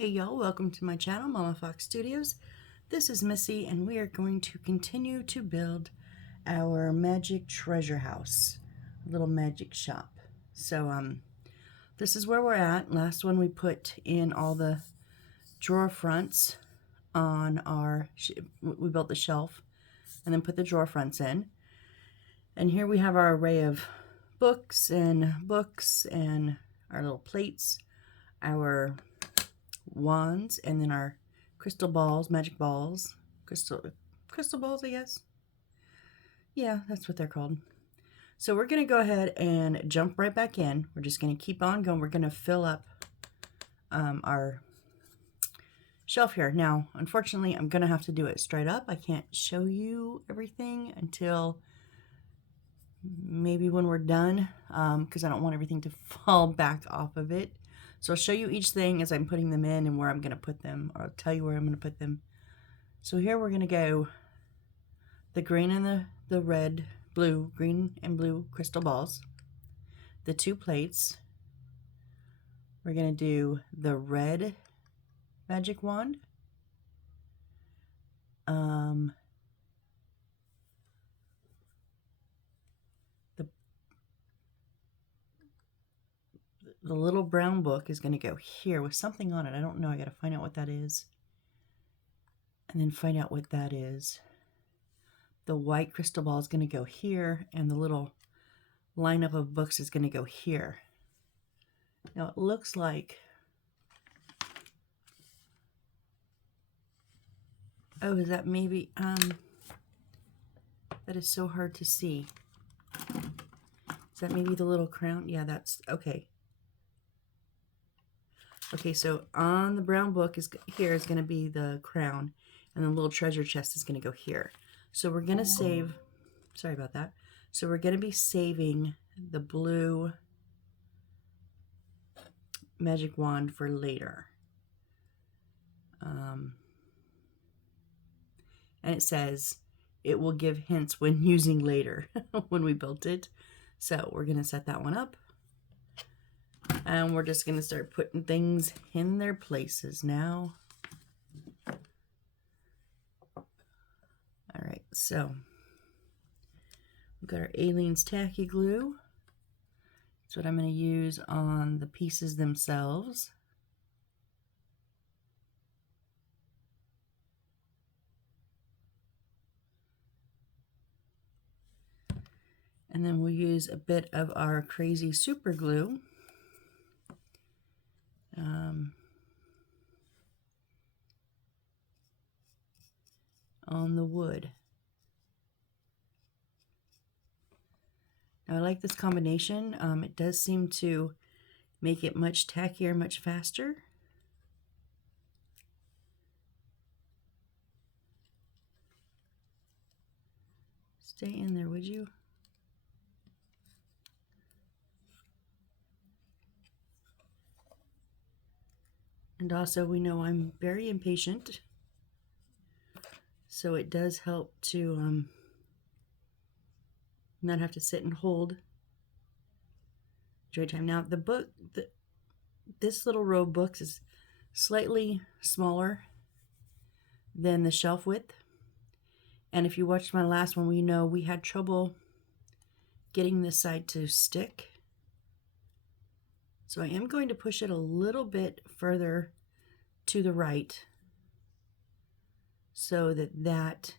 Hey y'all, welcome to my channel, Mama Fox Studios. This is Missy and we are going to continue to build our magic treasure house, a little magic shop. So this is where we're at. Last one we put in all the drawer fronts on our, we built the shelf and then put the drawer fronts in. And here we have our array of books and our little plates, our wands, and then our crystal balls, magic balls, crystal balls, I guess. Yeah, that's what they're called. So we're going to go ahead and jump right back in. We're just going to keep on going. We're going to fill up our shelf here. Now, unfortunately, I'm going to have to do it straight up. I can't show you everything until maybe when we're done, because I don't want everything to fall back off of it. So I'll show you each thing as I'm putting them in and where I'm going to put them, or I'll tell you where I'm going to put them. So here we're going to go the green and the red, blue, green and blue crystal balls, the two plates. We're going to do the red magic wand, the little brown book is going to go here with something on it. I don't know. I got to find out what that is. And then find out what that is. The white crystal ball is going to go here, and the little lineup of books is going to go here. Now it looks like, oh, is that maybe, that is so hard to see. Is that maybe the little crown? Yeah, that's, okay. Okay, so on the brown book is here is going to be the crown, and the little treasure chest is going to go here. So we're going to save, sorry about that. So we're going to be saving the blue magic wand for later. And it says it will give hints when using later when we built it. So we're going to set that one up. And we're just going to start putting things in their places now. All right, so we've got our Aleene's Tacky Glue. That's what I'm going to use on the pieces themselves. And then we'll use a bit of our Crazy Super Glue. On the wood. Now I like this combination. It does seem to make it much tackier, much faster. Stay in there, would you? And also, we know I'm very impatient, so it does help to not have to sit and hold joy time. Now, the book, this little row of books is slightly smaller than the shelf width. And if you watched my last one, we know we had trouble getting this side to stick. So I am going to push it a little bit further to the right so that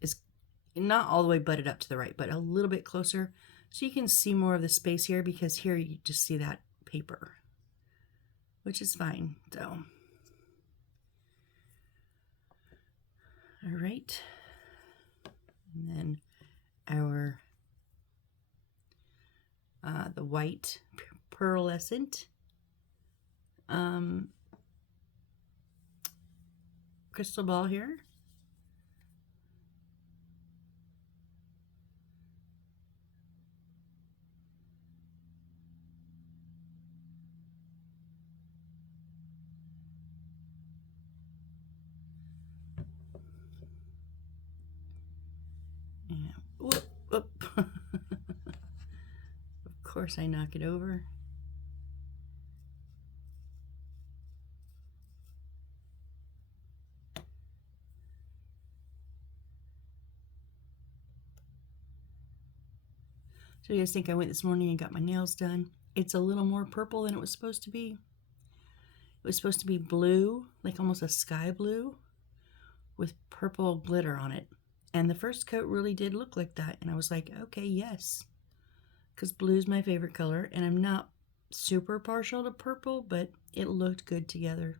is not all the way butted up to the right, but a little bit closer so you can see more of the space here, because here you just see that paper, which is fine. So, all right. And then our the white pearlescent crystal ball here. And whoop, whoop. Of course I knock it over. So you guys think I went this morning and got my nails done? It's a little more purple than it was supposed to be. It was supposed to be blue, like almost a sky blue, with purple glitter on it. And the first coat really did look like that. And I was like, okay, yes. Because blue's my favorite color. And I'm not super partial to purple, but it looked good together.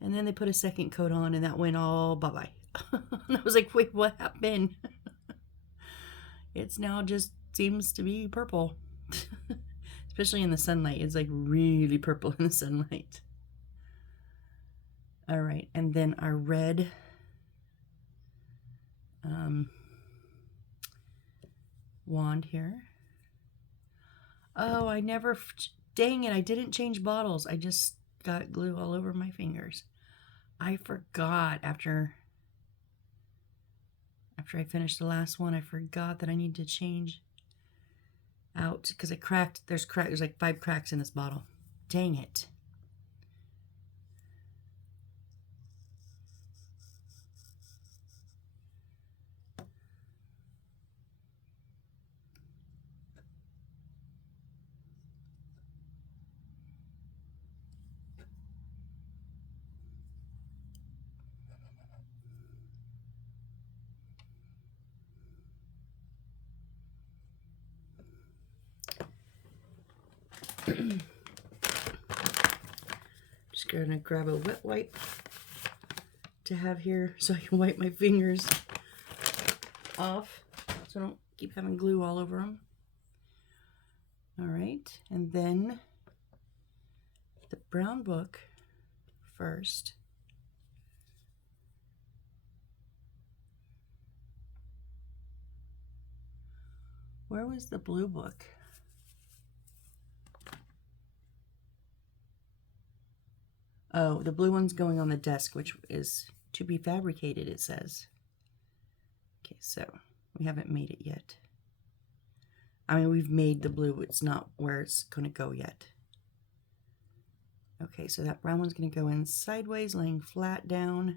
And then they put a second coat on and that went all bye-bye. And I was like, wait, what happened? It's now just seems to be purple. Especially in the sunlight. It's like really purple in the sunlight. All right, and then our red wand here. Oh, dang it, I didn't change bottles. I just got glue all over my fingers. I forgot after I finished the last one, I forgot that I need to change out because it cracked. There's like 5 cracks in this bottle. Dang it. Just gonna grab a wet wipe to have here so I can wipe my fingers off so I don't keep having glue all over them. All right, and then the brown book first. Where was the blue book? Oh, the blue one's going on the desk, which is to be fabricated, it says. Okay, so we haven't made it yet. I mean, we've made the blue. It's not where it's going to go yet. Okay, so that brown one's going to go in sideways, laying flat down.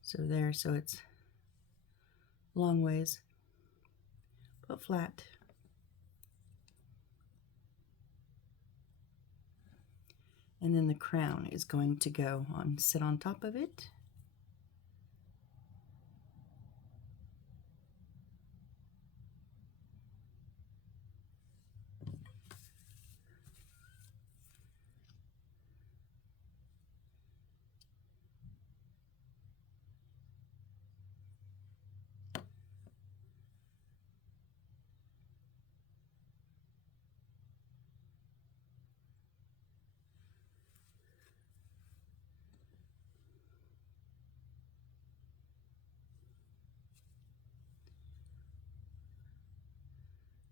So there, so it's long ways, but flat. And then the crown is going to go on, sit on top of it.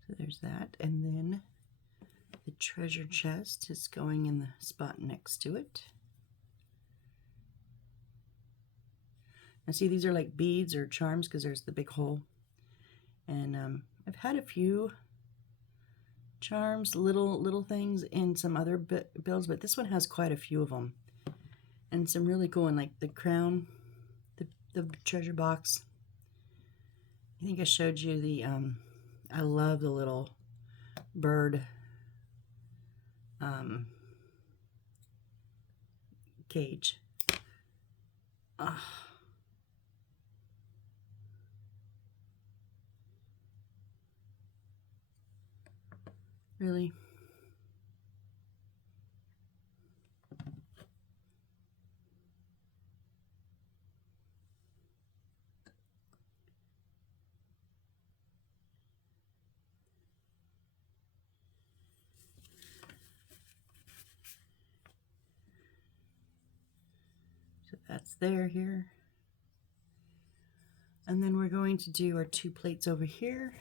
So there's that, and then the treasure chest is going in the spot next to it. Now see, these are like beads or charms because there's the big hole. And I've had a few charms, little things in some other bills, but this one has quite a few of them. And some really cool, and like the crown, the treasure box. I think I showed you the, I love the little bird cage. Really? So that's here. And then we're going to do our 2 plates over here.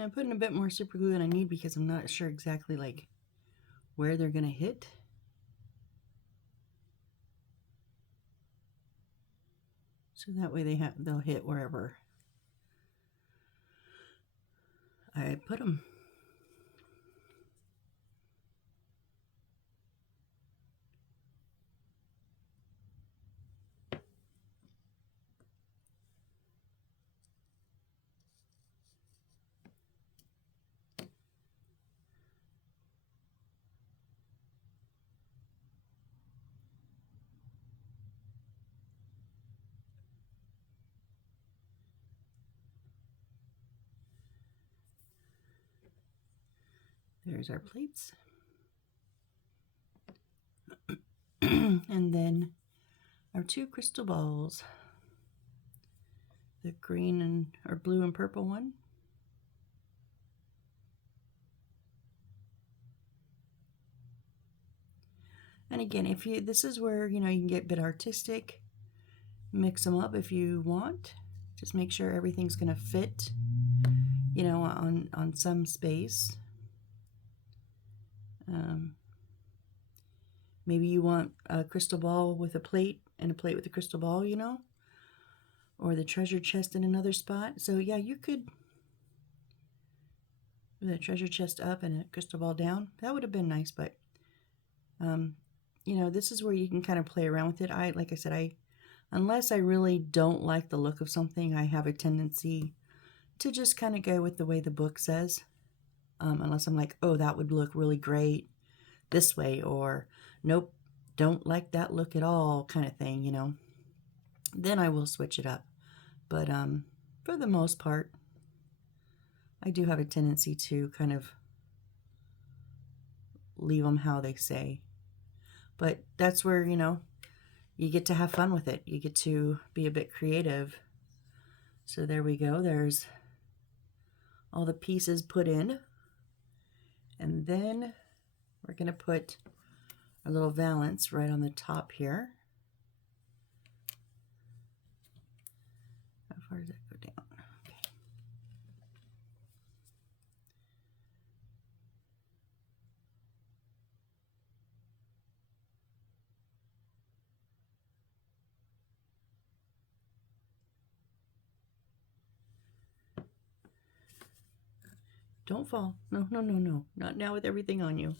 I'm putting a bit more super glue than I need because I'm not sure exactly like where they're gonna hit. So that way they'll hit wherever I put them. There's our plates. And then our 2 crystal balls. The green and or blue and purple one. And again, if you this is where you can get a bit artistic, mix them up if you want. Just make sure everything's gonna fit, on some space. Maybe you want a crystal ball with a plate and a plate with a crystal ball, or the treasure chest in another spot. So yeah, you could put the treasure chest up and a crystal ball down. That would have been nice, but this is where you can kind of play around with it. Like I said, unless I really don't like the look of something, I have a tendency to just kind of go with the way the book says. Unless I'm like, oh, that would look really great this way, or nope, don't like that look at all, kind of thing, then I will switch it up. But for the most part, I do have a tendency to kind of leave them how they say. But that's where, you get to have fun with it. You get to be a bit creative. So there we go. There's all the pieces put in. And then we're going to put a little valance right on the top here. How far does that go down? Okay. Don't fall. No, no, no, no. Not now with everything on you.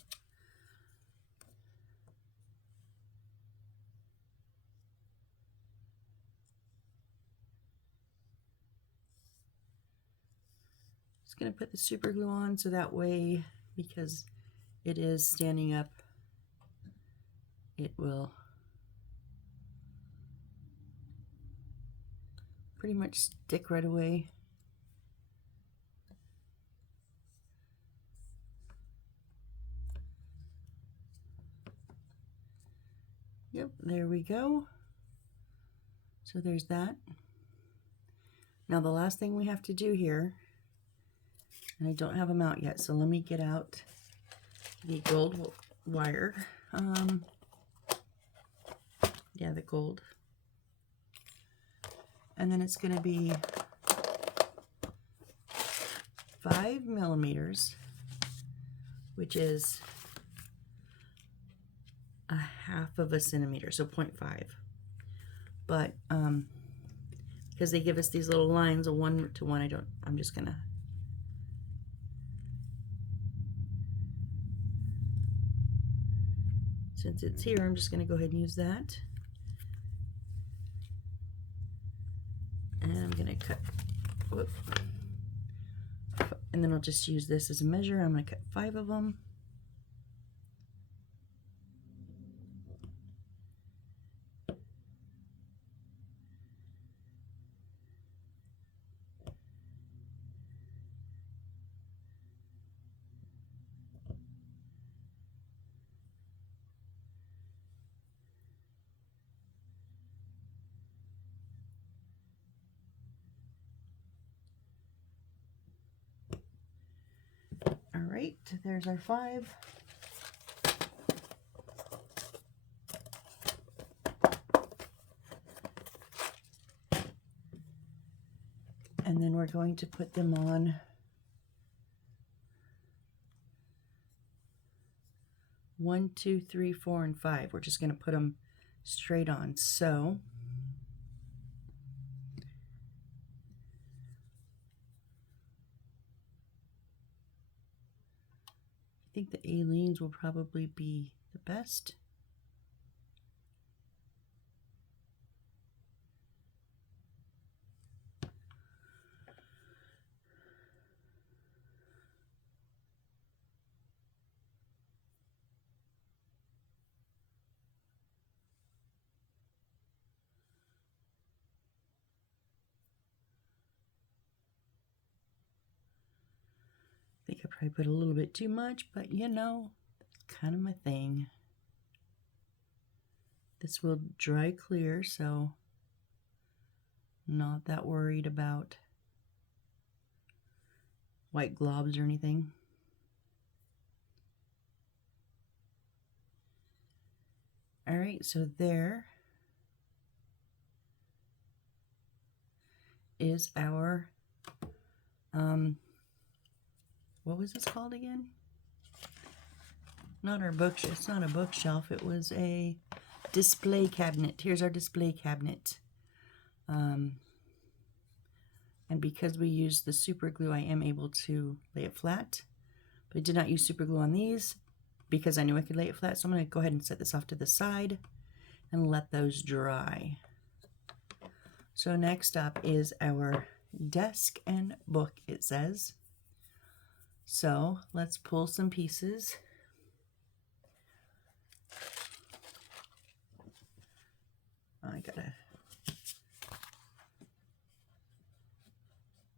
Just going to put the super glue on so that way, because it is standing up, it will pretty much stick right away. Yep, there we go. So there's that. Now the last thing we have to do here, and I don't have them out yet, so let me get out the gold wire. Yeah, the gold. And then it's going to be 5 millimeters, which is a half of a centimeter, so 0.5. But because they give us these little lines, a 1 to 1, I'm just gonna since it's here, I'm just gonna go ahead and use that. And I'm gonna cut, whoop, and then I'll just use this as a measure. I'm gonna cut 5 of them. All right, there's our 5. And then we're going to put them on 1, 2, 3, 4, and 5. We're just going to put them straight on. So I think the Aleenes will probably be the best. I think I probably put a little bit too much, but you know, that's kind of my thing. This will dry clear, so I'm not that worried about white globs or anything. All right, so there is our, what was this called again? Not our bookshelf, it's not a bookshelf, it was a display cabinet. Here's our display cabinet. And because we used the super glue, I am able to lay it flat. But I did not use super glue on these because I knew I could lay it flat. So I'm going to go ahead and set this off to the side and let those dry. So next up is our desk and book, it says. So let's pull some pieces.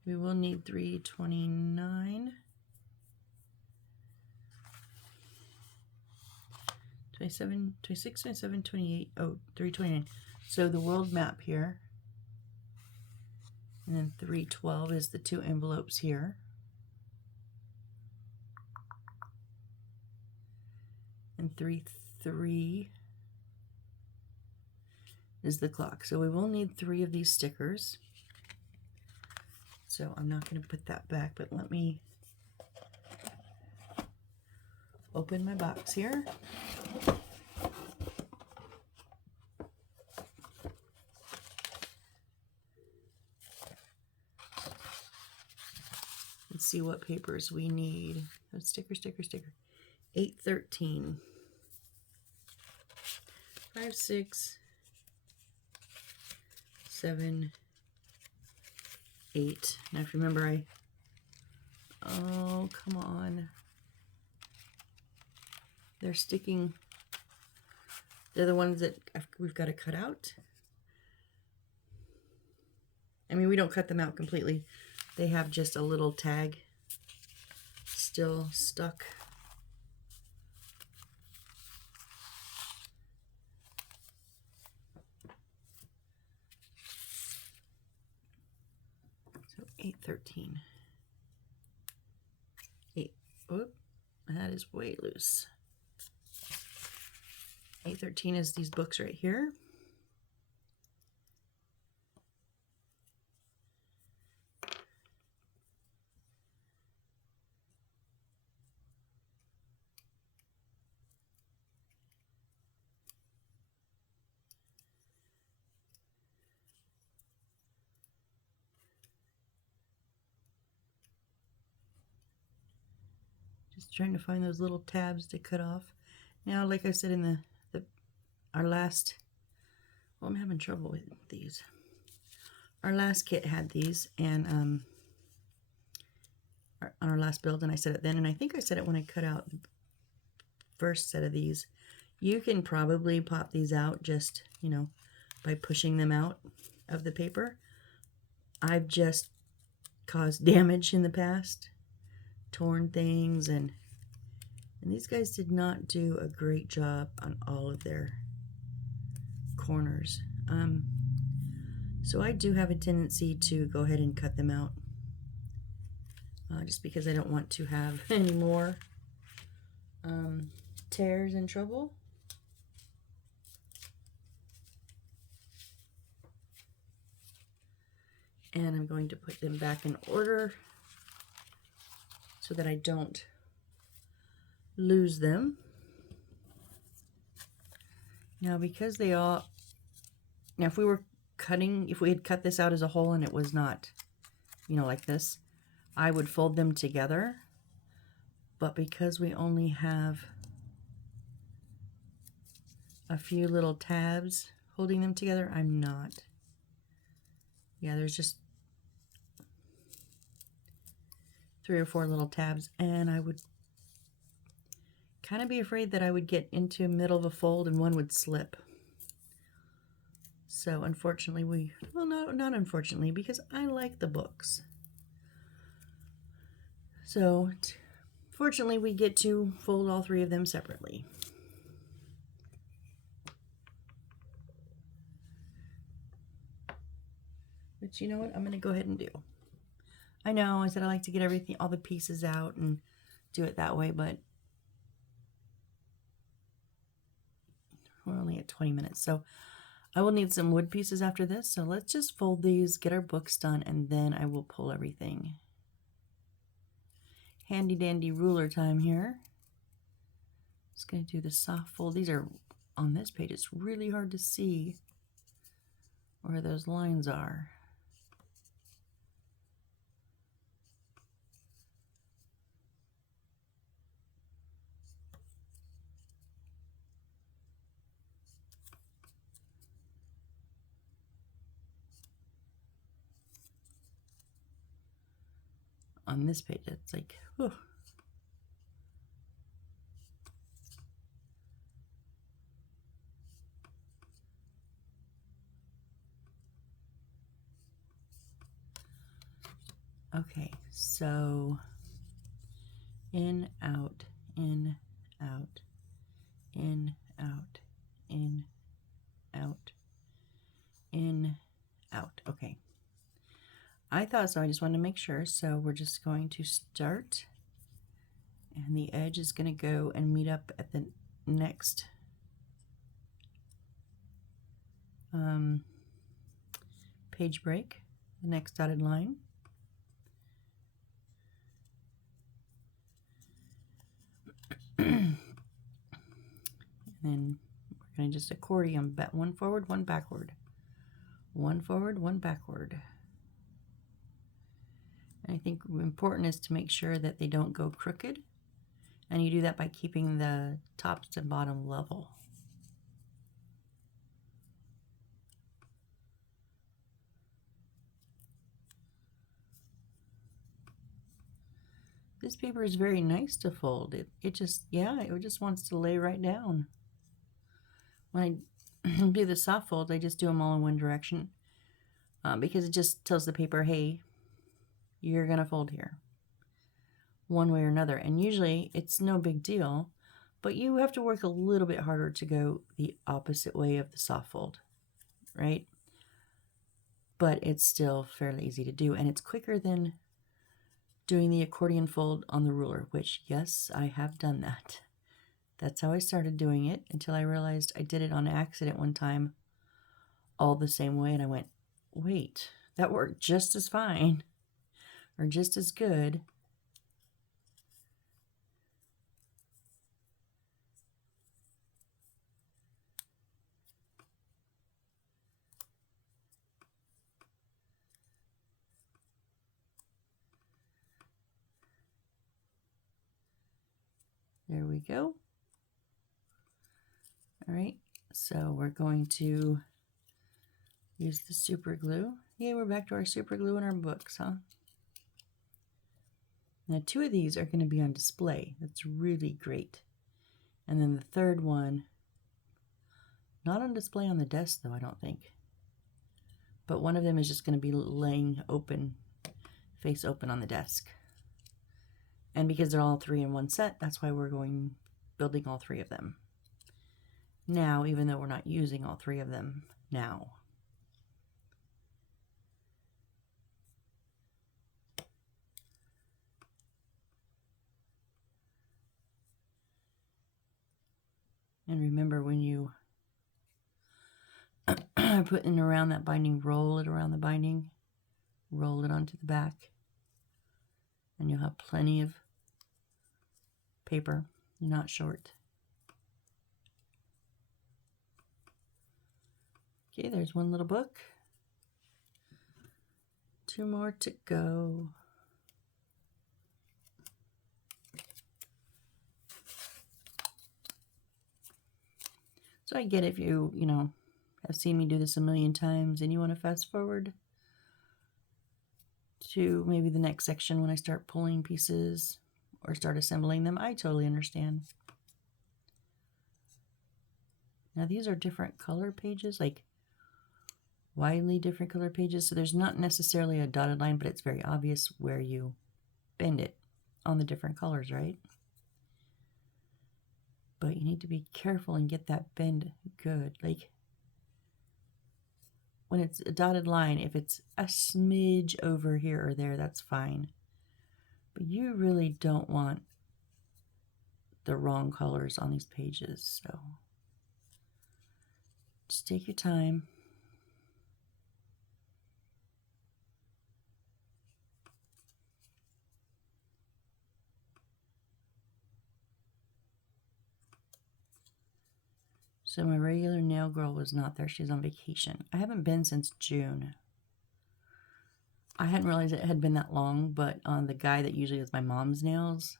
We will need 329, 27, 26, 27, 28, oh, 329. So the world map here. And then 312 is the two envelopes here. And 3 is the clock. So we will need 3 of these stickers. So I'm not going to put that back, but let me open my box here. Let's see what papers we need. Oh, sticker, sticker, sticker. 813. 5, 6, 7, 8. Now if you remember, oh, come on. They're sticking. They're the ones that we've got to cut out. I mean, we don't cut them out completely. They have just a little tag still stuck. So 813. 8. Whoop, that is way loose. 813 is these books right here. Just trying to find those little tabs to cut off. Now, like I said in our last, well, I'm having trouble with these. Our last kit had these, and on our last build, and I said it then, and I think I said it when I cut out the first set of these. You can probably pop these out just, you know, by pushing them out of the paper. I've just caused damage in the past, torn things, and these guys did not do a great job on all of their corners. So I do have a tendency to go ahead and cut them out, just because I don't want to have any more tears and trouble. And I'm going to put them back in order so that I don't lose them. Now, because they all, now if we were cutting, if we had cut this out as a whole and it was not, you know, like this, I would fold them together. But because we only have a few little tabs holding them together, I'm not. Yeah, there's just 3 or 4 little tabs, and I would kind of be afraid that I would get into the middle of a fold and one would slip. So unfortunately well, no, not unfortunately, because I like the books. So fortunately we get to fold all 3 of them separately. Which, you know what, I'm going to go ahead and do. I know I said I like to get everything, all the pieces out and do it that way, but we're only at 20 minutes, so I will need some wood pieces after this. So let's just fold these, get our books done, and then I will pull everything. Handy dandy ruler time here. Just going to do the soft fold. These are on this page. It's really hard to see where those lines are. On this page, it's like, whew. Okay, so in, out, in, out, in, out, in, out, in, out. Okay. I thought so. I just wanted to make sure. So we're just going to start, and the edge is going to go and meet up at the next page break, the next dotted line. And then we're going to just accordion, bet 1 forward, 1 backward, 1 forward, 1 backward. And I think important is to make sure that they don't go crooked, and you do that by keeping the tops and bottom level. This paper is very nice to fold. It just, yeah, it just wants to lay right down. When I do the soft fold, I just do them all in one direction because it just tells the paper, hey, you're going to fold here one way or another. And usually it's no big deal, but you have to work a little bit harder to go the opposite way of the soft fold, right? But it's still fairly easy to do, and it's quicker than doing the accordion fold on the ruler, which, yes, I have done that. That's how I started doing it until I realized I did it on accident one time all the same way, and I went, wait, that worked just as fine or just as good. There we go. All right, so we're going to use the super glue. Yay, we're back to our super glue in our books, huh? Now 2 of these are going to be on display. That's really great. And then the third one, not on display on the desk though, I don't think. But one of them is just going to be laying open, face open on the desk. And because they're all 3 in one set, that's why we're building all 3 of them now, even though we're not using all 3 of them now. And remember, when you are putting around that binding, roll it around the binding, roll it onto the back, and you'll have plenty of paper. You're not short. Okay, there's one little book. 2 more to go. So I get if you know, have seen me do this a million times and you want to fast forward to maybe the next section when I start pulling pieces or start assembling them. I totally understand. Now these are different color pages, like widely different color pages. So there's not necessarily a dotted line, but it's very obvious where you bend it on the different colors, right? But you need to be careful and get that bend good. Like when it's a dotted line, if it's a smidge over here or there, that's fine. But you really don't want the wrong colors on these pages. So just take your time. So my regular nail girl was not there. She's on vacation. I haven't been since June. I hadn't realized it had been that long, but the guy that usually does my mom's nails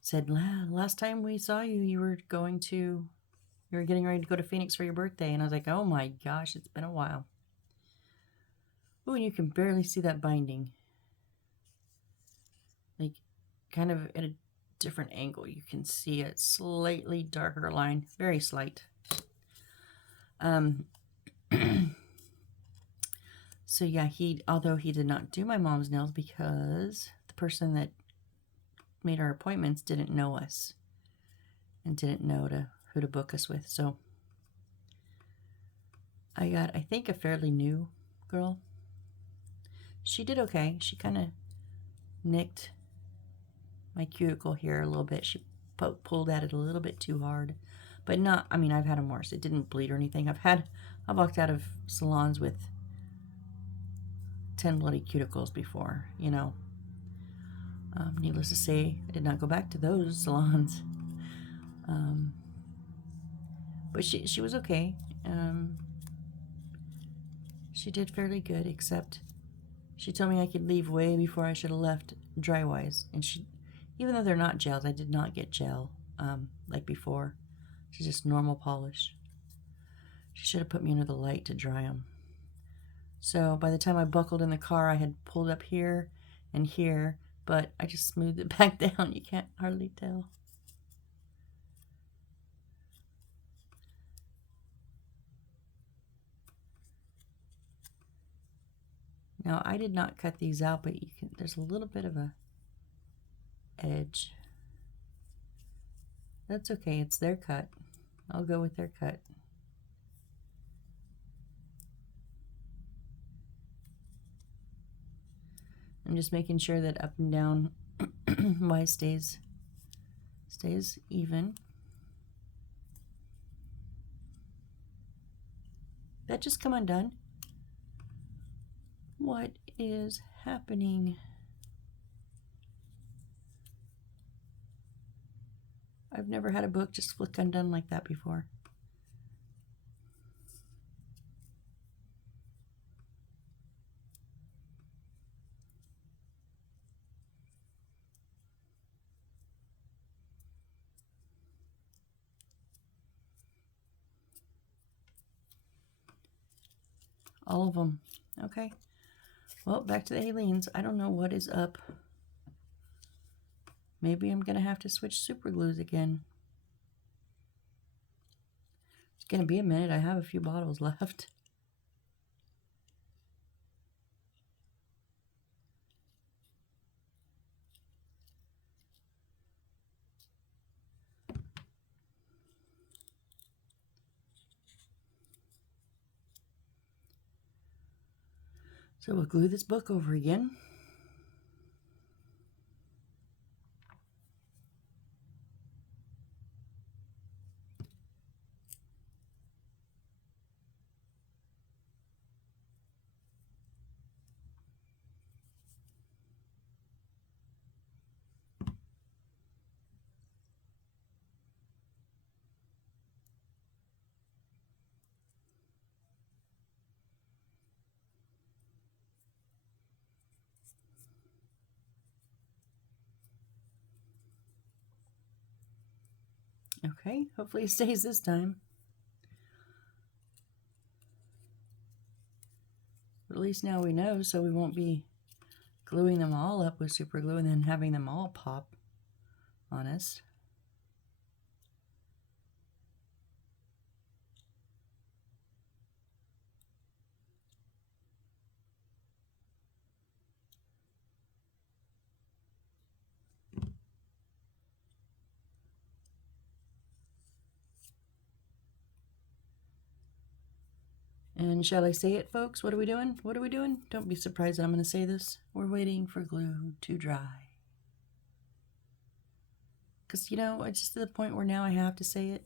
said, last time we saw you, you were getting ready to go to Phoenix for your birthday. And I was like, oh my gosh, it's been a while. Oh, and you can barely see that binding. Like, kind of at a different angle, you can see a slightly darker line, very slight. So yeah, although he did not do my mom's nails because the person that made our appointments didn't know us and didn't know who to book us with. So I got, I think, a fairly new girl. She did okay. She kind of nicked my cuticle here a little bit. She pulled at it a little bit too hard, but not, I mean, I've had them worse. It didn't bleed or anything. I've walked out of salons with 10 bloody cuticles before, you know. Needless to say, I did not go back to those salons. But she was okay. She did fairly good, except she told me I could leave way before I should have left dry-wise. And even though they're not gels, I did not get gel like before. It's just normal polish. She should have put me under the light to dry them. So by the time I buckled in the car, I had pulled up here and here, but I just smoothed it back down. You can't hardly tell. Now, I did not cut these out, but there's a little bit of a edge. That's okay, it's their cut. I'll go with their cut. I'm just making sure that up and down Y stays even. That just come undone? What is happening? I've never had a book just flick undone like that before. All of them. Okay. Well, back to the Aleene's. I don't know what is up. Maybe I'm going to have to switch super glues again. It's going to be a minute. I have a few bottles left. So we'll glue this book over again. Okay, hopefully it stays this time. But at least now we know, so we won't be gluing them all up with super glue and then having them all pop on us. And shall I say it, folks? What are we doing? What are we doing? Don't be surprised that I'm going to say this. We're waiting for glue to dry. Because, you know, it's just to the point where now I have to say it.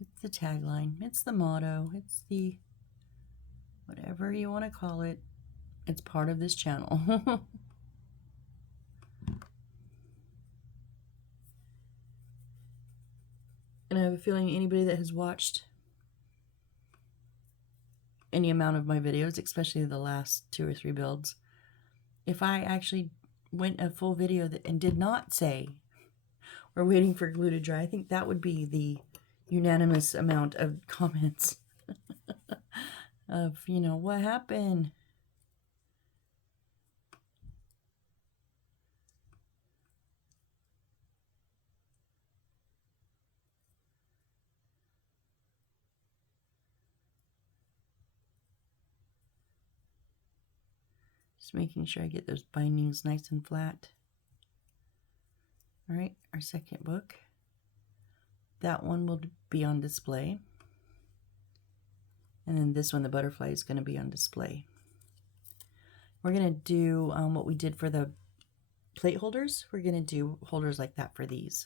It's the tagline. It's the motto. It's the whatever you want to call it. It's part of this channel. And I have a feeling anybody that has watched any amount of my videos, especially the last 2 or 3 builds, if I actually went a full video and did not say we're waiting for glue to dry, I think that would be the unanimous amount of comments of, you know, what happened? Just making sure I get those bindings nice and flat. All right, our second book. That one will be on display. And then this one, the butterfly, is going to be on display. We're going to do what we did for the plate holders. We're going to do holders like that for these.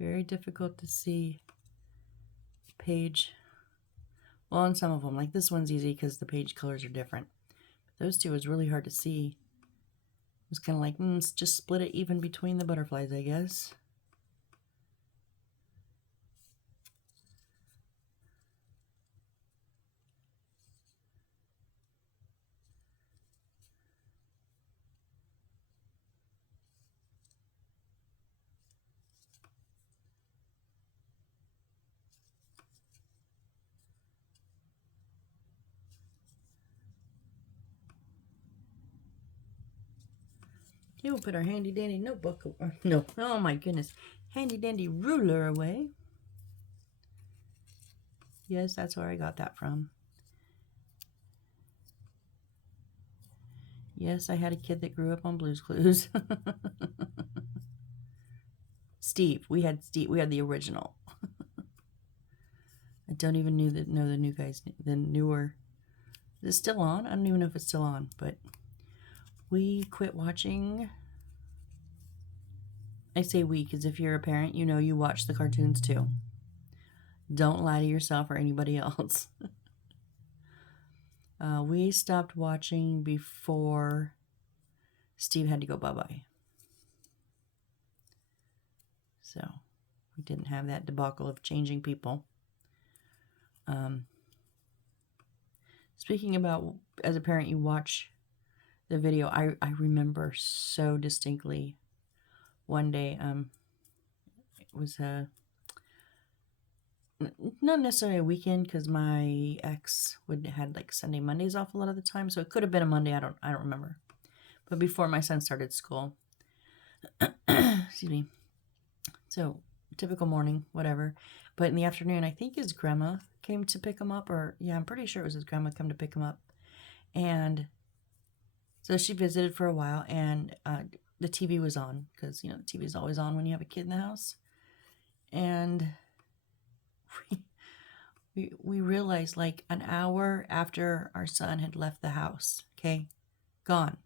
Very difficult to see page. Well, on some of them, like this one's easy because the page colors are different. But those two is really hard to see. It's kind of like, just split it even between the butterflies, I guess. Okay, we'll put our handy dandy notebook, no, oh my goodness, handy dandy ruler away. Yes, that's where I got that from. Yes, I had a kid that grew up on Blue's Clues. Steve, we had the original. I don't even know the new guys, the newer. Is it still on? I don't even know if it's still on, but we quit watching. I say we because if you're a parent, you know you watch the cartoons too. Don't lie to yourself or anybody else. We stopped watching before Steve had to go bye-bye. So we didn't have that debacle of changing people. Speaking about, as a parent, you watch the video. I remember so distinctly one day, it was not necessarily a weekend because my ex had like Sunday, Mondays off a lot of the time, so it could have been a Monday. I don't remember. But before my son started school, excuse me. So typical morning, whatever. But in the afternoon, I think his grandma came to pick him up, or yeah, I'm pretty sure it was his grandma come to pick him up, and so she visited for a while, and the TV was on because you know the TV is always on when you have a kid in the house, and we realized like an hour after our son had left the house, okay, gone.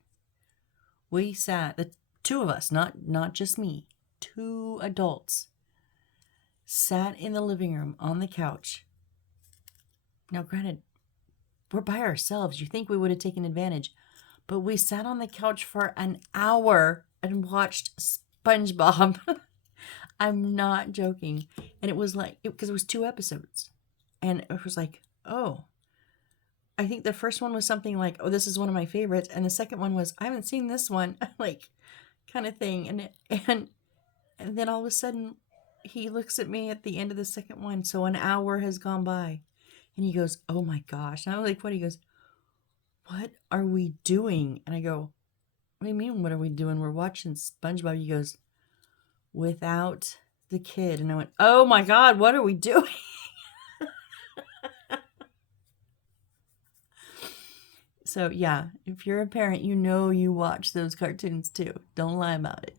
We sat, the two of us, not just me, 2 adults, sat in the living room on the couch. Now, granted, we're by ourselves. You think we would have taken advantage, But we sat on the couch for an hour and watched SpongeBob. I'm not joking. And it was like, because it was 2 episodes. And it was like, oh, I think the first one was something like, oh, this is one of my favorites. And the second one was, I haven't seen this one, like kind of thing. And then all of a sudden he looks at me at the end of the second one. So an hour has gone by and he goes, oh my gosh. And I'm like, what? He goes, what are we doing? And I go, what do you mean, what are we doing? We're watching SpongeBob. He goes, without the kid. And I went, oh my God, what are we doing? So yeah, if you're a parent, you know you watch those cartoons too. Don't lie about it.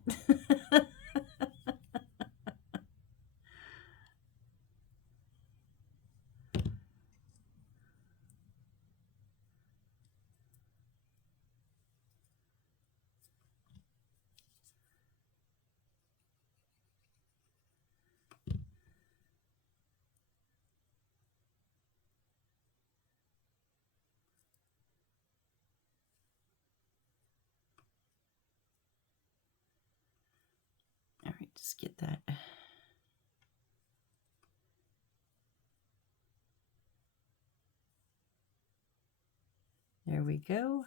All right, just get that. There we go.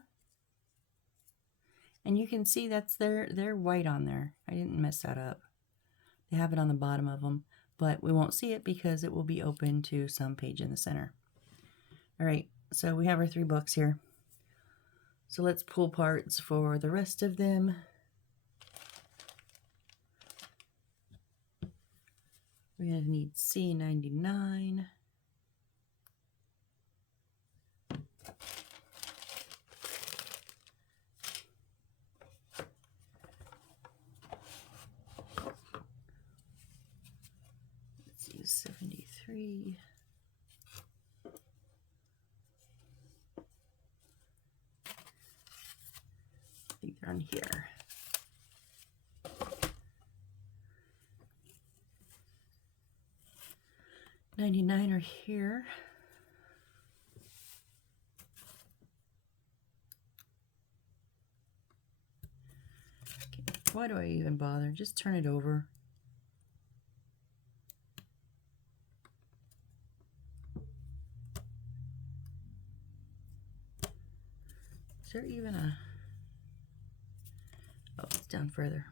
And you can see that's they're white on there. I didn't mess that up. They have it on the bottom of them, but we won't see it because it will be open to some page in the center. All right, so we have our 3 books here. So let's pull parts for the rest of them. We're going to need C99. Let's use 73. I think they're on here. 99 are here. Okay, why do I even bother? Just turn it over. Is there even a... Oh, it's down further.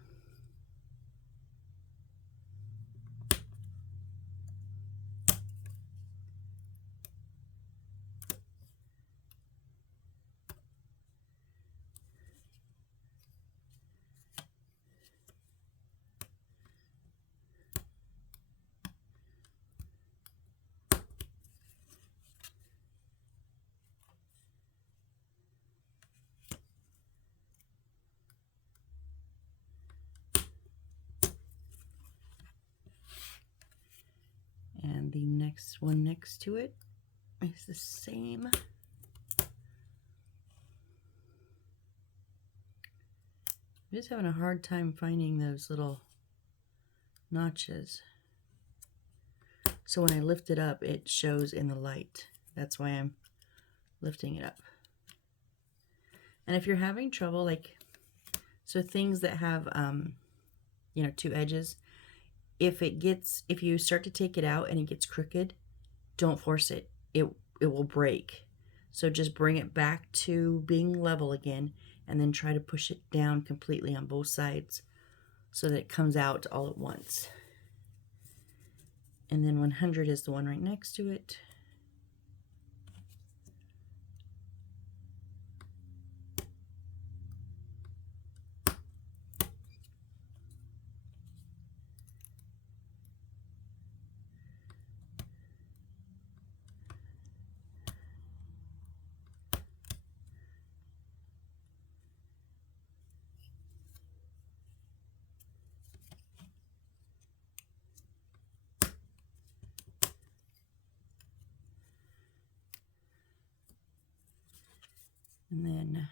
And the next one next to it is the same. I'm just having a hard time finding those little notches. So when I lift it up, it shows in the light. That's why I'm lifting it up. And if you're having trouble, like, so things that have, you know, 2 edges, if you start to take it out and it gets crooked, don't force it. It will break. So just bring it back to being level again and then try to push it down completely on both sides so that it comes out all at once. And then 100 is the one right next to it. And then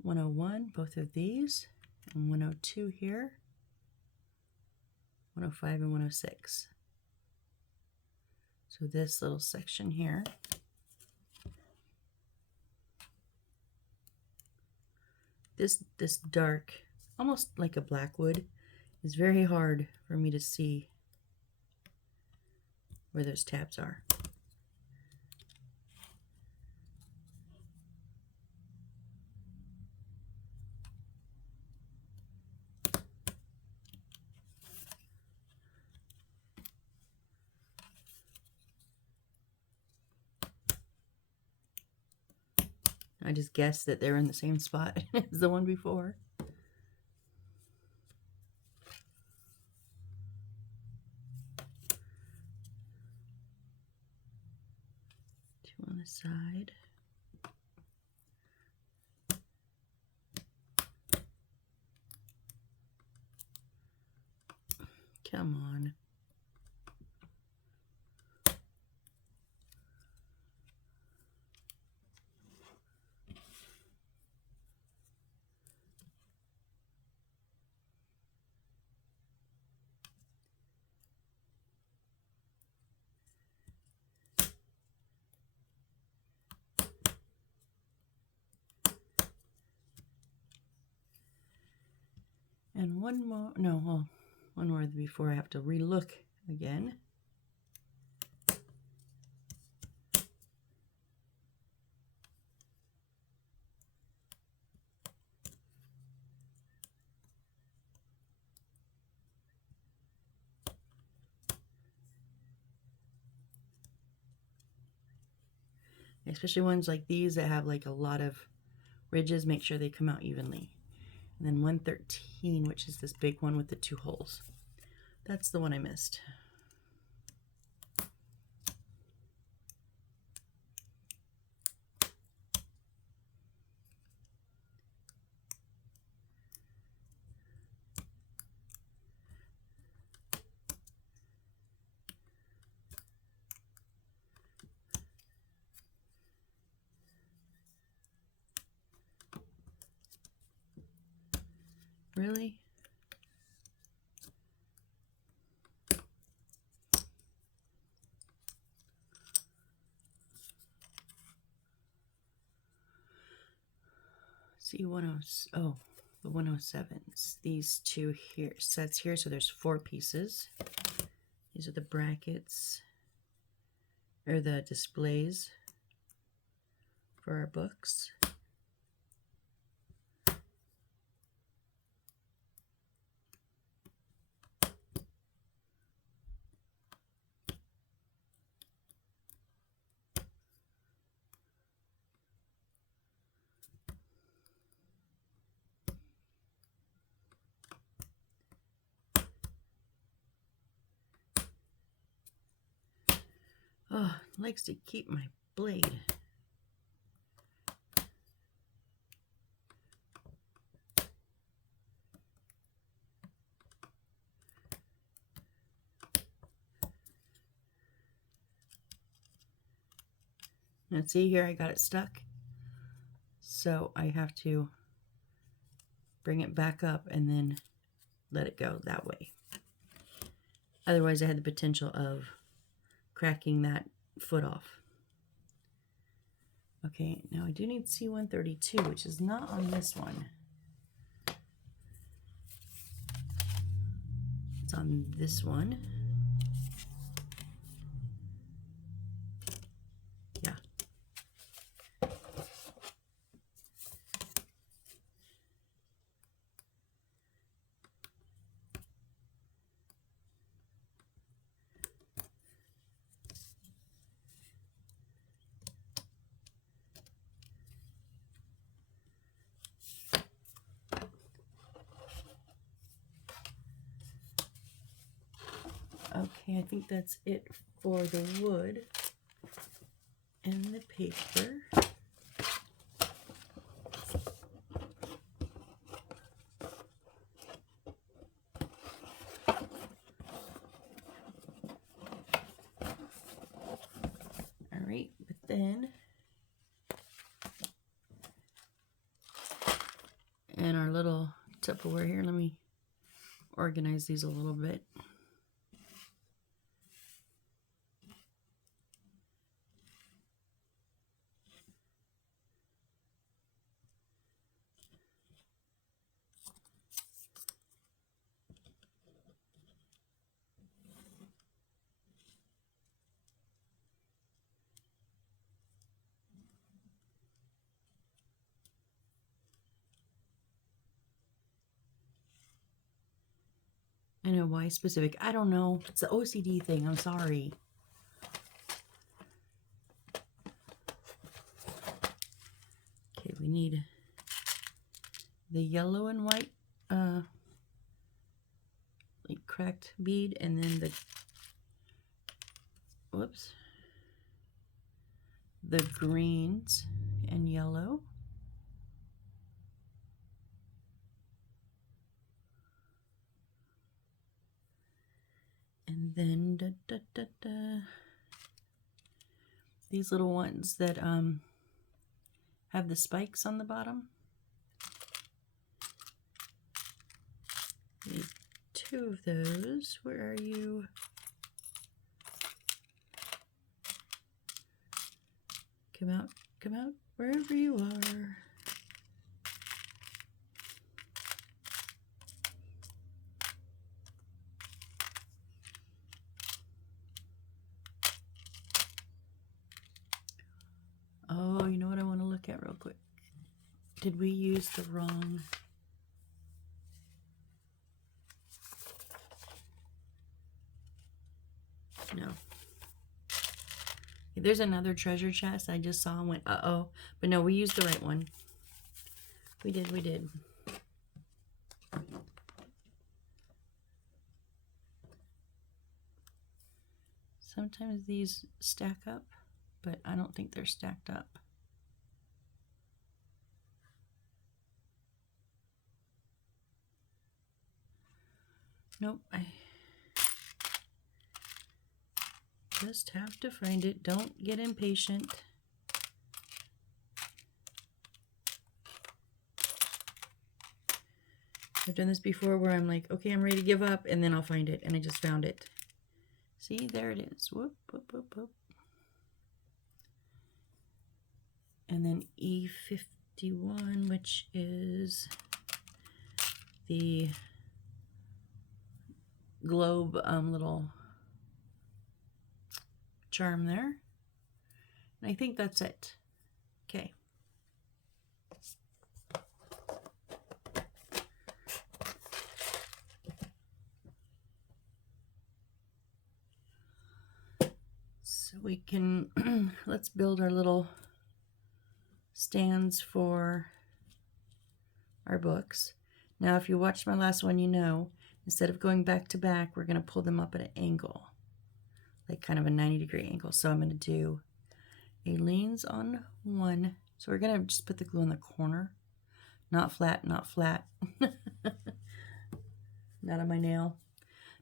101, both of these, and 102 here, 105 and 106. So this little section here. this dark, almost like a black wood, is very hard for me to see where those tabs are. I just guessed that they're in the same spot as the one before. Two on the side. Come on. And one more, no, well, one more before I have to relook again. Especially ones like these that have like a lot of ridges, make sure they come out evenly. And then 113, which is this big one with the 2 holes. That's the one I missed. Really? See, oh, the 107s. These two here, sets here, so there's 4 pieces. These are the brackets, or the displays for our books. Oh, it likes to keep my blade. Now see here, I got it stuck. So I have to bring it back up and then let it go that way. Otherwise I had the potential of cracking that foot off. Okay, now I do need C132, which is not on this one. It's on this one. Yeah. Okay, I think that's it for the wood and the paper. All right, but then, and our little Tupperware here, let me organize these a little bit. I know why specific. I don't know. It's the OCD thing. I'm sorry. Okay, we need the yellow and white like cracked bead, and then the the greens and yellow. And then these little ones that have the spikes on the bottom. Need 2 of those. Where are you? Come out, wherever you are. Oh, you know what I want to look at real quick? Did we use the wrong? No. There's another treasure chest I just saw and went, uh-oh. But no, we used the right one. We did. Sometimes these stack up, but I don't think they're stacked up. Nope, I just have to find it. Don't get impatient. I've done this before where I'm like, okay, I'm ready to give up, and then I'll find it, and I just found it. See, there it is. Whoop, whoop, whoop, whoop. And then E51, which is the globe little charm there. And I think that's it. Okay. So we can, let's build our little stands for our books. Now, if you watched my last one, you know, instead of going back to back, we're going to pull them up at an angle, like kind of a 90-degree angle. So I'm going to do a leans on one. So we're going to just put the glue in the corner. Not flat, not flat. Not on my nail.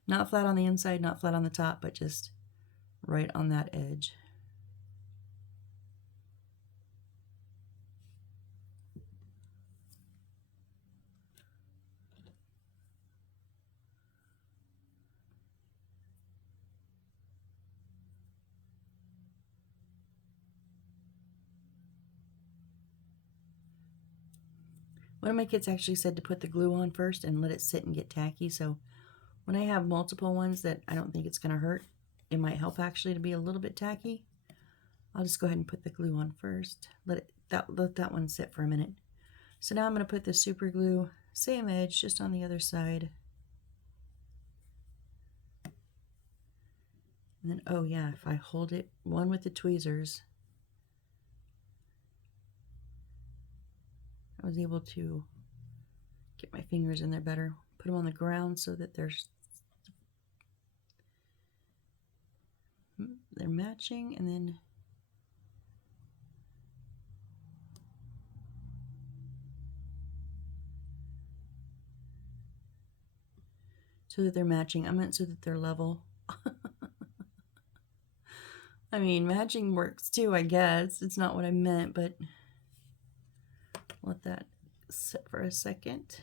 Not flat on the inside, not flat on the top, but just right on that edge. One of my kids actually said to put the glue on first and let it sit and get tacky. So when I have multiple ones that I don't think it's going to hurt, it might help actually to be a little bit tacky. I'll just go ahead and put the glue on first. Let that one sit for a minute. So now I'm going to put the super glue, same edge, just on the other side. And then, oh yeah, if I hold it, one with the tweezers, I was able to get my fingers in there better. Put them on the ground so that they're matching, and then so that they're matching. I meant so that they're level. I mean, matching works too, I guess. It's not what I meant, but let that sit for a second.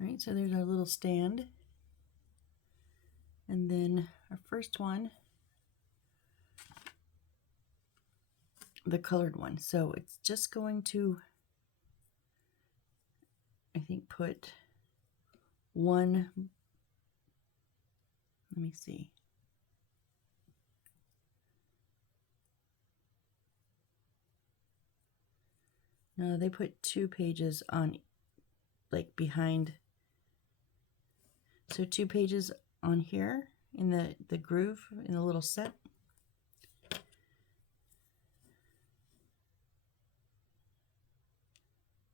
All right, so there's our little stand. And then our first one, the colored one. So it's just going to, I think, put one, let me see. No, they put 2 pages on, like, behind. So 2 pages on here in the groove, in the little set.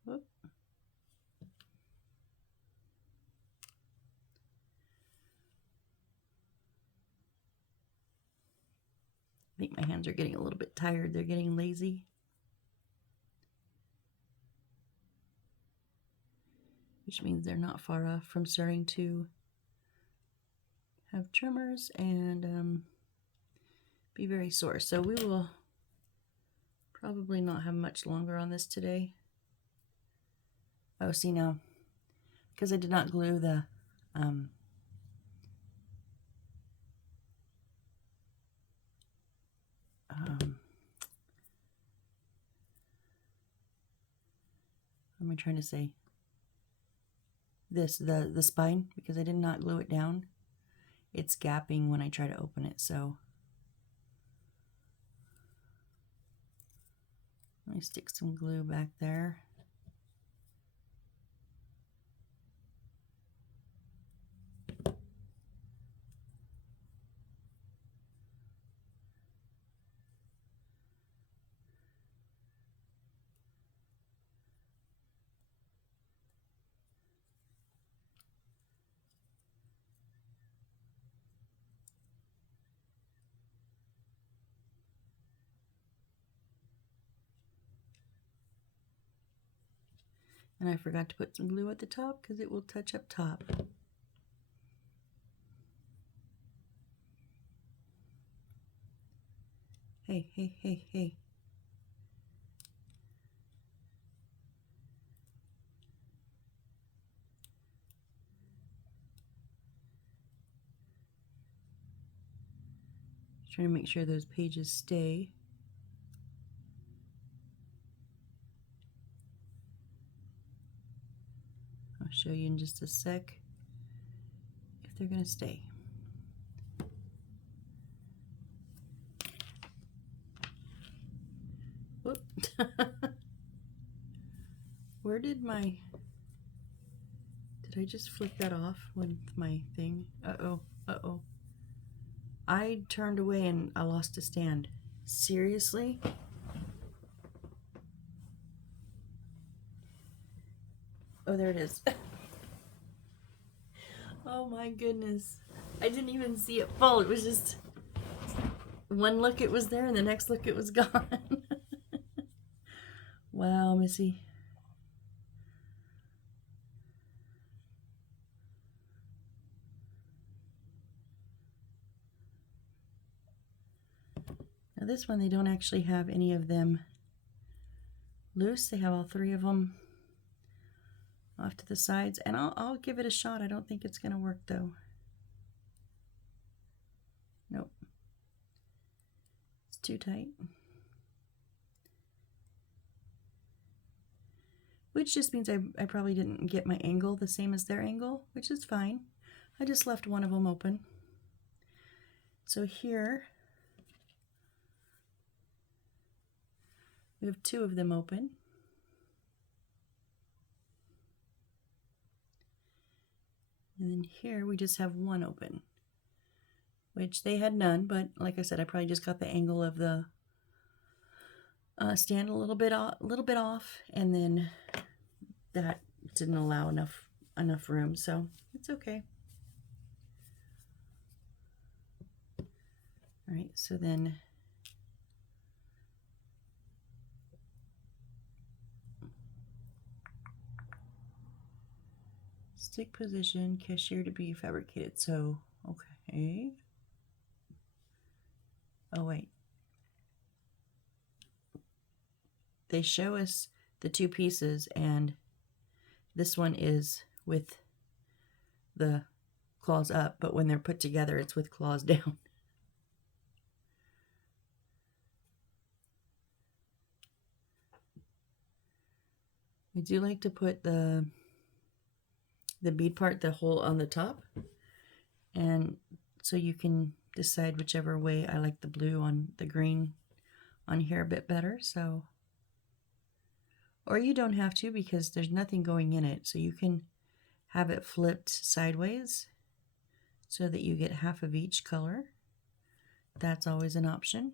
Whoop. I think my hands are getting a little bit tired. They're getting lazy. Which means they're not far off from starting to have tremors and be very sore. So we will probably not have much longer on this today. Oh, see now, because I did not glue the what am I trying to say? The spine, because I did not glue it down. It's gapping when I try to open it, so let me stick some glue back there. And I forgot to put some glue at the top because it will touch up top. Hey, hey, hey, hey. Trying to make sure those pages stay. I'll show you in just a sec if they're going to stay. Whoop. Where did I just flick that off with my thing? Uh-oh, uh-oh. I turned away and I lost a stand. Seriously? Oh, there it is. Oh my goodness. I didn't even see it fall. It was just one look it was there and the next look it was gone. Wow, Missy. Now this one, they don't actually have any of them loose. They have all 3 of them off to the sides, and I'll give it a shot. I don't think it's going to work though. Nope. It's too tight. Which just means I probably didn't get my angle the same as their angle, which is fine. I just left one of them open. So here, we have 2 of them open. And then here we just have 1 open, which they had none, but like I said, I probably just got the angle of the stand a little bit off, and then that didn't allow enough room, so it's okay. All right, so then stick position, cashier to be fabricated. So, okay. Oh, wait. They show us the 2 pieces, and this one is with the claws up, but when they're put together, it's with claws down. I do like to put the bead part, the hole on the top, and so you can decide whichever way. I like the blue on the green on here a bit better, so, or you don't have to because there's nothing going in it, so you can have it flipped sideways so that you get half of each color. That's always an option.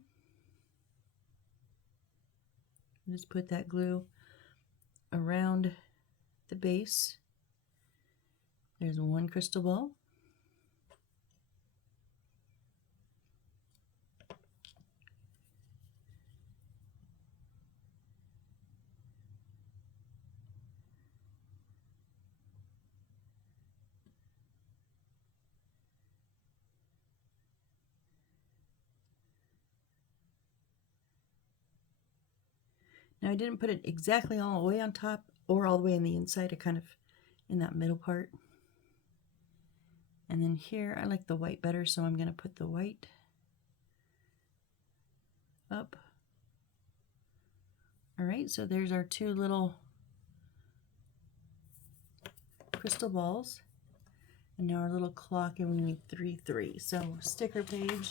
Just put that glue around the base. There's one crystal ball. Now I didn't put it exactly all the way on top or all the way on the inside, I kind of in that middle part. And then here, I like the white better, so I'm going to put the white up. All right, so there's our two little crystal balls. And now our little clock, and we need 3, 3. So sticker page,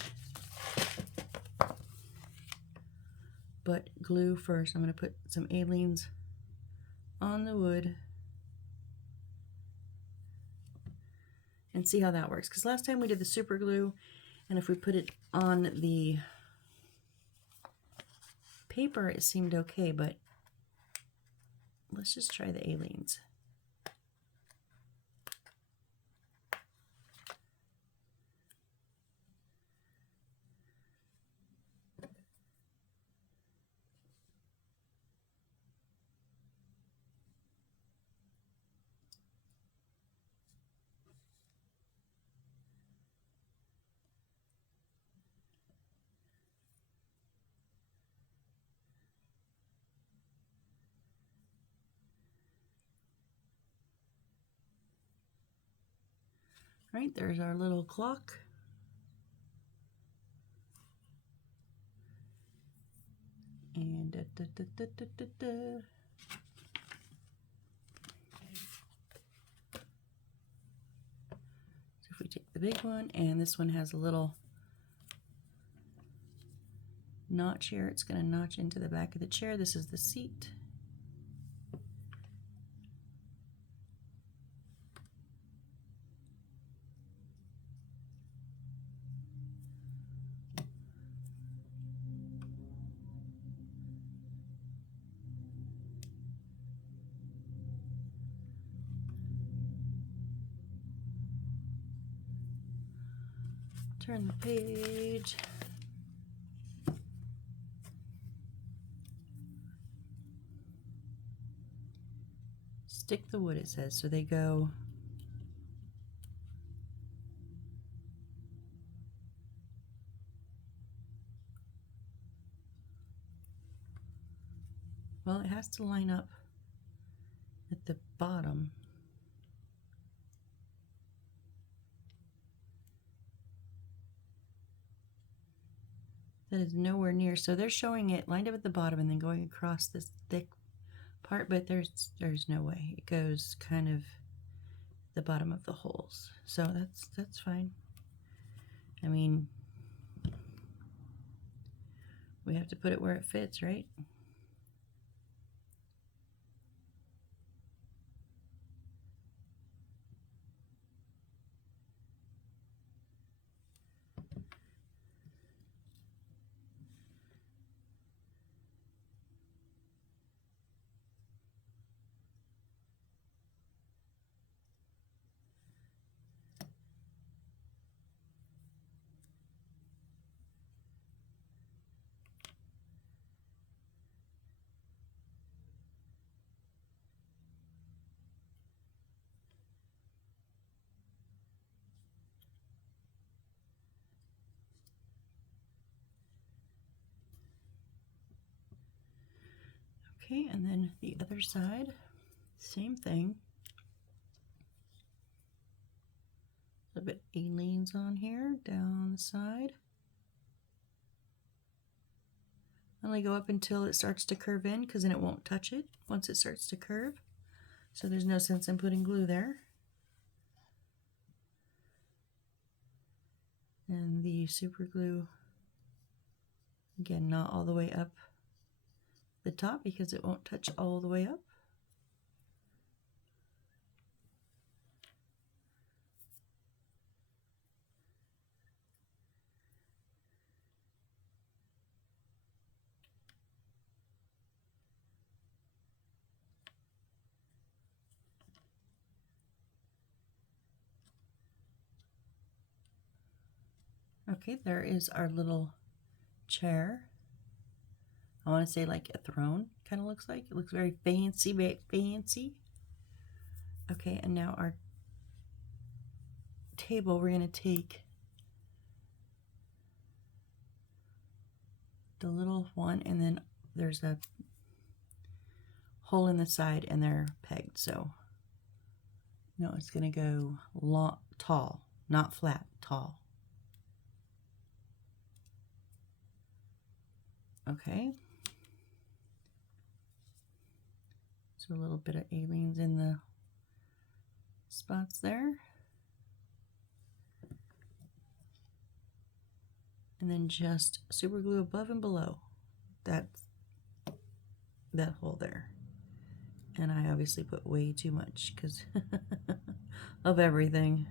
but glue first. I'm going to put some aleenes on the wood and see how that works. Because last time we did the super glue, and if we put it on the paper, it seemed okay, but let's just try the aleenes. Right, there's our little clock. And so if we take the big one, and this one has a little notch here, it's going to notch into the back of the chair. This is the seat. Turn the page. Stick the wood, it says, so they go well, it has to line up at the bottom. That is nowhere near, so they're showing it lined up at the bottom and then going across this thick part, but there's no way. It goes kind of the bottom of the holes, so that's fine. I mean, we have to put it where it fits, right? Okay, and then the other side, same thing. So little bit A-lanes on here, down the side. Only go up until it starts to curve in, because then it won't touch it once it starts to curve. So there's no sense in putting glue there. And the super glue, again, not all the way up the top because it won't touch all the way up. Okay, there is our little chair. I want to say like a throne, kind of looks like. It looks very fancy, very fancy. Okay, and now our table, we're going to take the little one, and then there's a hole in the side, and they're pegged. So, no, it's going to go long, tall, not flat, tall. Okay. So a little bit of A-lanes in the spots there. And then just super glue above and below that hole there. And I obviously put way too much because of everything.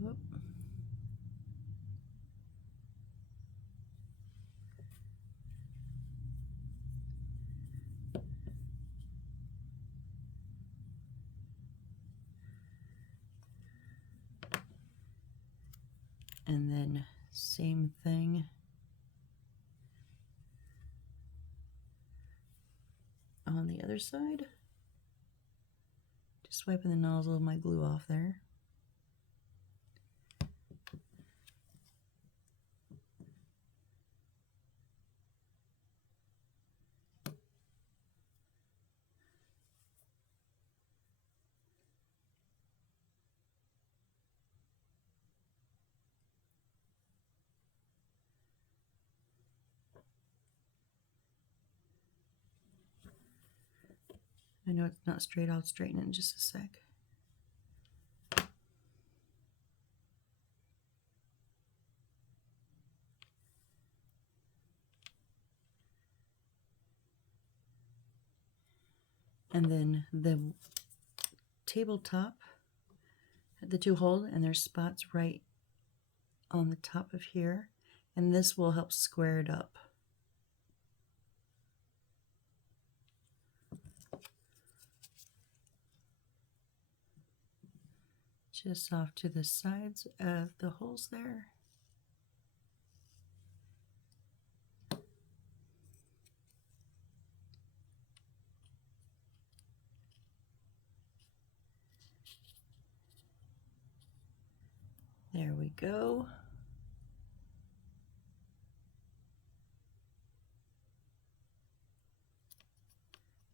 Whoop. And then same thing on the other side. Just wiping the nozzle of my glue off there. I know it's not straight, I'll straighten it in just a sec. And then the tabletop, the two holes, and there's spots right on the top of here, and this will help square it up. Just off to the sides of the holes there. There we go.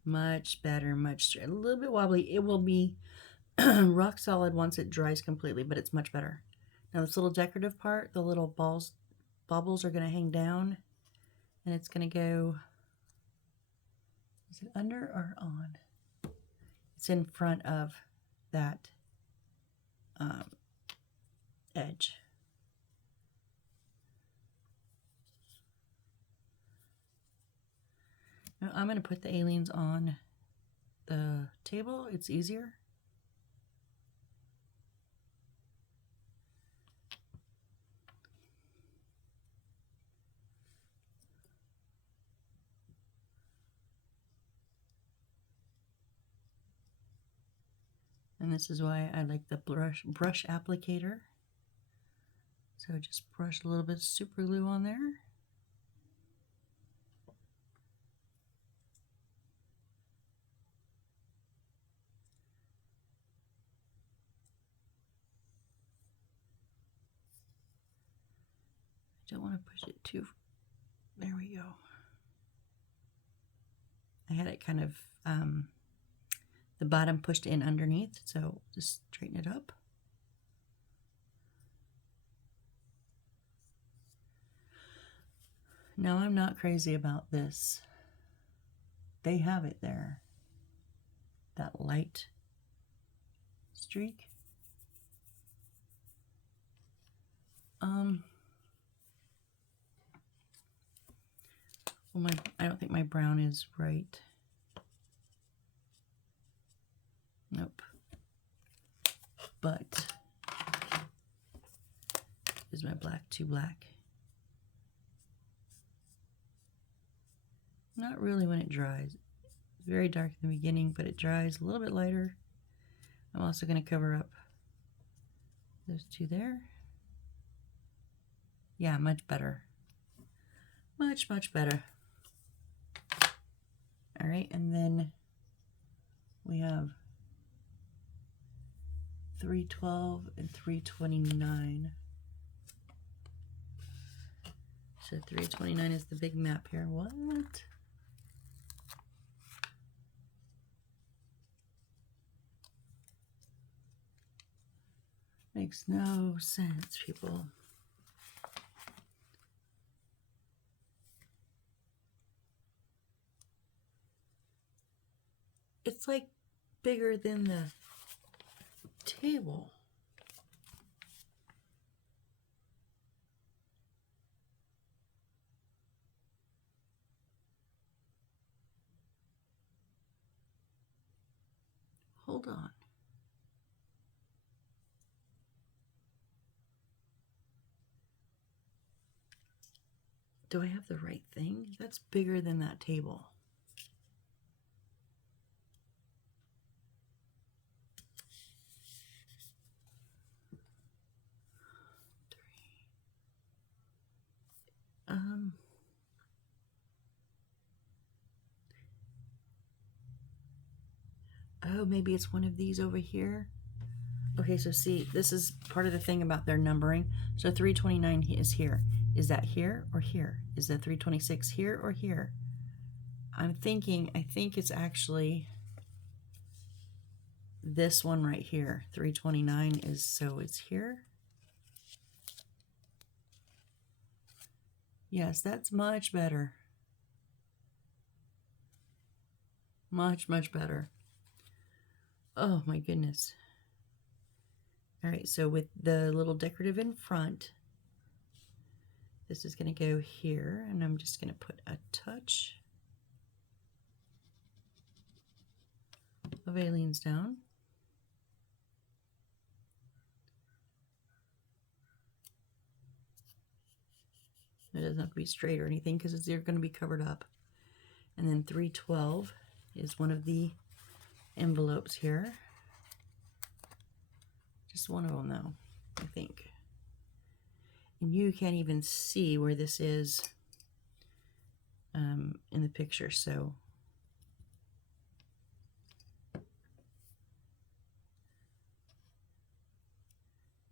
Much better, much straight. A little bit wobbly. It will be rock solid once it dries completely, but it's much better. Now this little decorative part, the little bubbles are going to hang down, and it's going to go, is it under or on? It's in front of that edge. Now I'm going to put the A-lanes on the table. It's easier. And this is why I like the brush applicator. So just brush a little bit of super glue on there. Don't want to push it too. There we go. I had it kind of the bottom pushed in underneath, so just straighten it up. Now I'm not crazy about this. They have it there. That light streak. Well, I don't think my brown is right. Nope. But is my black too black? Not really when it dries. It's very dark in the beginning, but it dries a little bit lighter. I'm also going to cover up those two there. Yeah, much better. Much, much better. All right, and then we have 312 and 329. So 329 is the big map here. What? Makes no sense, people. It's like bigger than the table. Hold on. Do I have the right thing? That's bigger than that table. Oh, maybe it's one of these over here. Okay, so see, this is part of the thing about their numbering. So 329 is here. Is that here or here? Is that 326 here or here? I think it's actually this one right here. 329 is, so it's here. Yes, that's much better. Much, much better. Oh my goodness. All right, so with the little decorative in front, this is going to go here, and I'm just going to put a touch of Aleene's down. It doesn't have to be straight or anything because they're going to be covered up. And then 312 is one of the envelopes here. Just one of them though, I think. And you can't even see where this is in the picture, so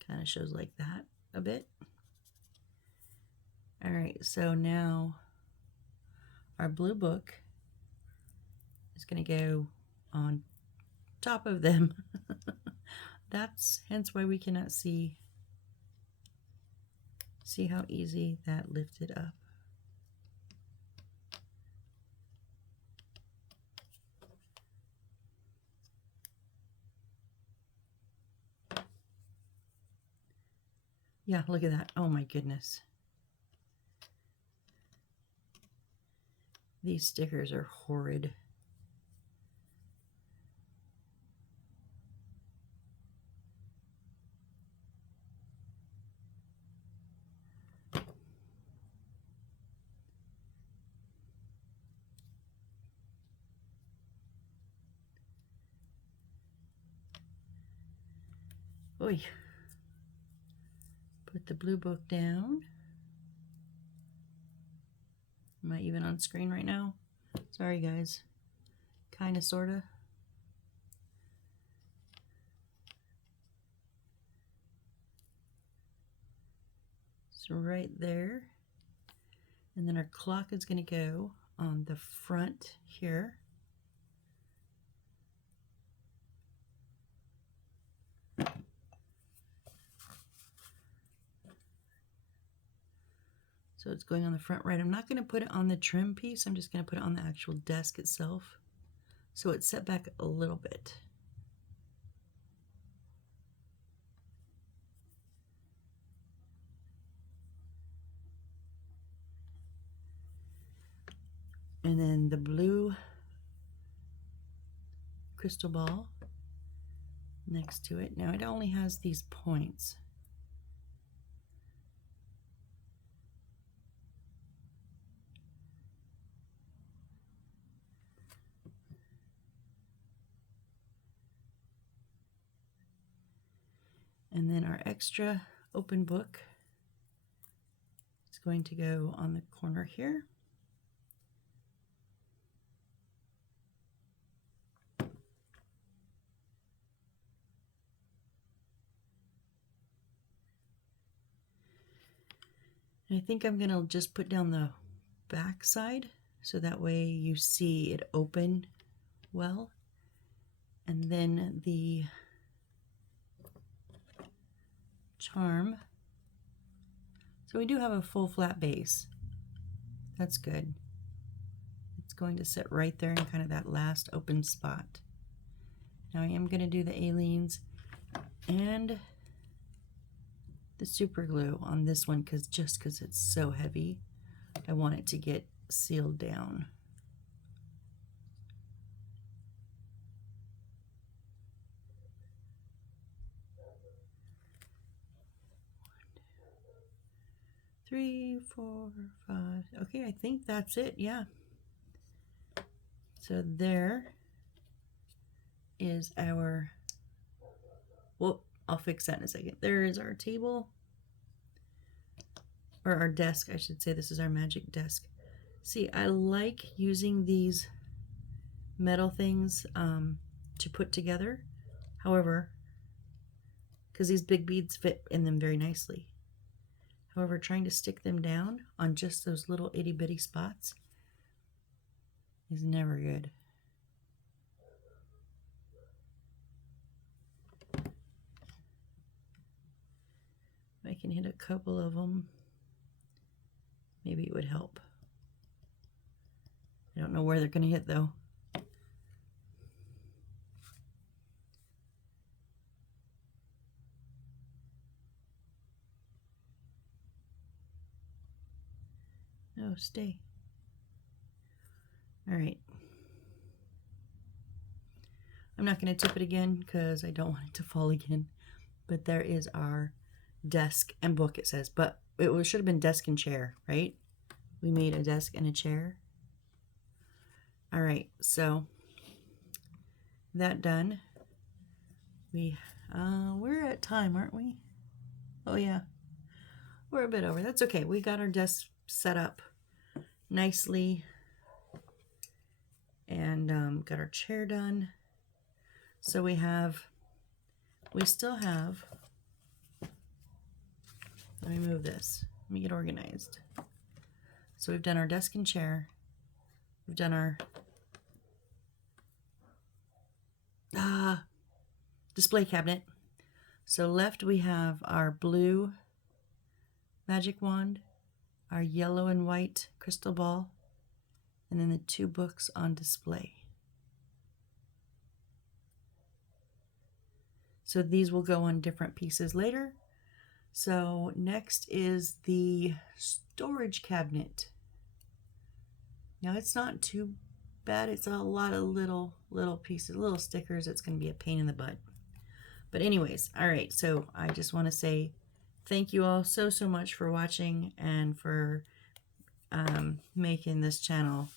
kind of shows like that a bit. All right, so now our blue book is going to go on top of them. That's hence why we cannot see how easy that lifted up. Yeah, look at that. Oh my goodness. These stickers are horrid. Oy. Put the blue book down. Am I even on screen right now? Sorry guys. Kinda, sorta. So right there. And then our clock is gonna go on the front here. So it's going on the front right. I'm not going to put it on the trim piece. I'm just going to put it on the actual desk itself. So it's set back a little bit. And then the blue crystal ball next to it. Now it only has these points. And then our extra open book is going to go on the corner here. And I think I'm going to just put down the back side so that way you see it open well. And then the charm. So we do have a full flat base. That's good. It's going to sit right there in kind of that last open spot. Now I am going to do the aliens and the super glue on this one just because it's so heavy. I want it to get sealed down. Three, four, five. Okay, I think that's it. Yeah. So there is our, well, I'll fix that in a second. There is our table, or our desk, I should say. This is our magic desk. See, I like using these metal things to put together. However, because these big beads fit in them very nicely. However, trying to stick them down on just those little itty bitty spots is never good. If I can hit a couple of them, maybe it would help. I don't know where they're going to hit though. No, stay. All right. I'm not going to tip it again because I don't want it to fall again. But there is our desk and book, it says. But it should have been desk and chair, right? We made a desk and a chair. All right, so that done. We're at time, aren't we? Oh yeah, we're a bit over. That's okay. We got our desk set up nicely and got our chair done. So we still have, let me move this. Let me get organized. So we've done our desk and chair. We've done our display cabinet. So left we have our blue magic wand, our yellow and white crystal ball, and then the two books on display. So these will go on different pieces later. So next is the storage cabinet. Now it's not too bad. It's a lot of little pieces, little stickers. It's going to be a pain in the butt. But anyways, all right. So I just want to say thank you all so much for watching and for making this channel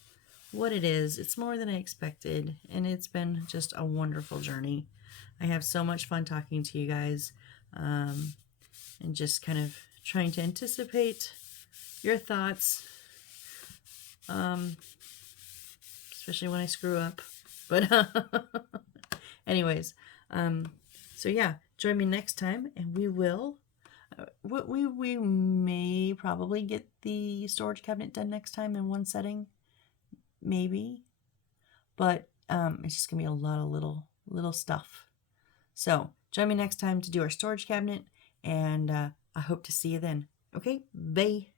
what it is. It's more than I expected, and it's been just a wonderful journey. I have so much fun talking to you guys and just kind of trying to anticipate your thoughts, especially when I screw up. But anyways, so yeah, join me next time, and we will we may probably get the storage cabinet done next time in one setting, maybe, but it's just gonna be a lot of little stuff. So join me next time to do our storage cabinet, and I hope to see you then. Okay, bye.